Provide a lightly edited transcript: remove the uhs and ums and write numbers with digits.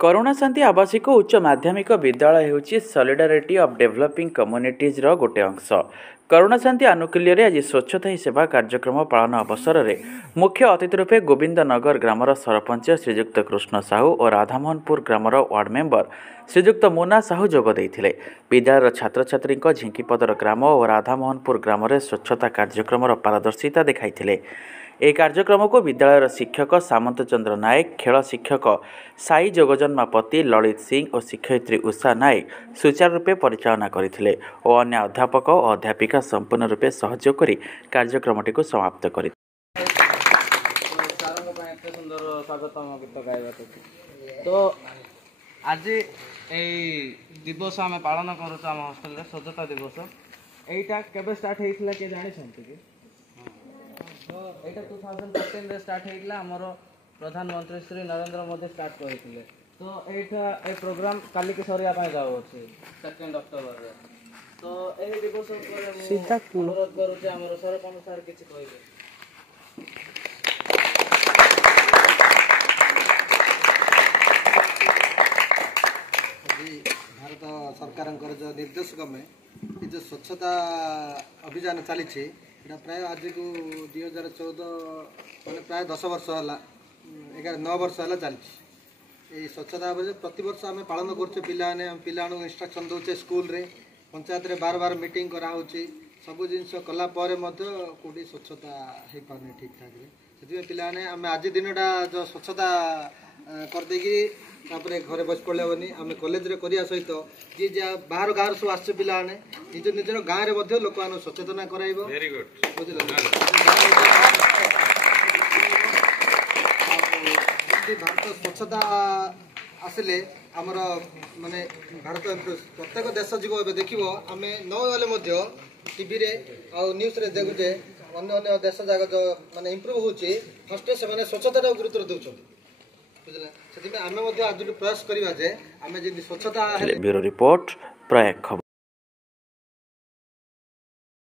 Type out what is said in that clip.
करुणा शांति आवासिक उच्च माध्यमिक विद्यालय होची सॉलिडारिटी ऑफ डेवलपिंग कम्युनिटीज रो गोटे अंश। करुणा शांति आनुकूल्य आज स्वच्छता ही सेवा कार्यक्रम पालन अवसर में मुख्य अतिथि रूपे गोविंदनगर ग्रामर सरपंच श्रीजुक्त कृष्ण साहू और राधामोहनपुर ग्रामर वार्ड मेंबर श्रीजुक्त मुना साहू जोग देइथिले। विद्यालय छात्र छात्री झिंकीपदर ग्राम और राधामोहनपुर ग्राम में स्वच्छता कार्यक्रम पारदर्शिता देखाइथिले। ए कार्यक्रम को विद्यालय शिक्षक सामंत चंद्र नायक, खेल शिक्षक साई जोगजन्मापति ललित सिंह और शिक्षयित्री उषा नायक सुचारू रूपे परिचालना करथिले और अन्य अध्यापक और अध्यापिका संपूर्ण रूपे सहयोग करी कार्यक्रमटी को समाप्त करि। तो आज दिवस आम पालन करूँ आम हॉस्टेल स्वच्छता दिवस यहीटा केबे स्टार्ट होइथिला के जानि छथि कि तो एटा 2015 रे स्टार्ट होइथिला हमर प्रधानमंत्री श्री नरेंद्र मोदी स्टार्ट करथिले। तो एटा ए प्रोग्राम काली के सरिया पाए जाउ अछि 2 अक्टोबर रे। तो एही दिवस पर सीधा अनुरोध करू जे हमर सरपंच सर किछ कहिबे। भारत सरकार जो निर्देश में ये जो स्वच्छता अभियान चली प्राय आज को 2014 मैंने प्राय 10 वर्ष है 9 वर्ष है चली स्वच्छता प्रति वर्ष आम पालन कर पिला इंस्ट्रक्शन दौचे स्कूल रे पंचायत रे बार बार मीटिंग कराऊँच सब जिन कलापर कौटी स्वच्छता हो पारे ठीक ठाक से पिलाने आम आज दिनटा जो स्वच्छता करदे तापर घरे बस पड़े हेनी आम कॉलेज रे करिया सहित जी जा बाहर गाँव सब आस पिला निज निजर गाँव में लोक मान सचेतना कराइब बुझल भारत स्वच्छता आसिले आमर माने भारत प्रत्येक देश जीव देखिए आम न गले टीवी रे आ न्यूज रे देखुचे अन्य अन्य देश जाक जो माने इम्प्रूव होची फर्स्ट से स्वच्छता गुरुत्व दौरान बुझे से आम आज प्रयास करवा जे आम जी स्वच्छता। Bureau report Prayag.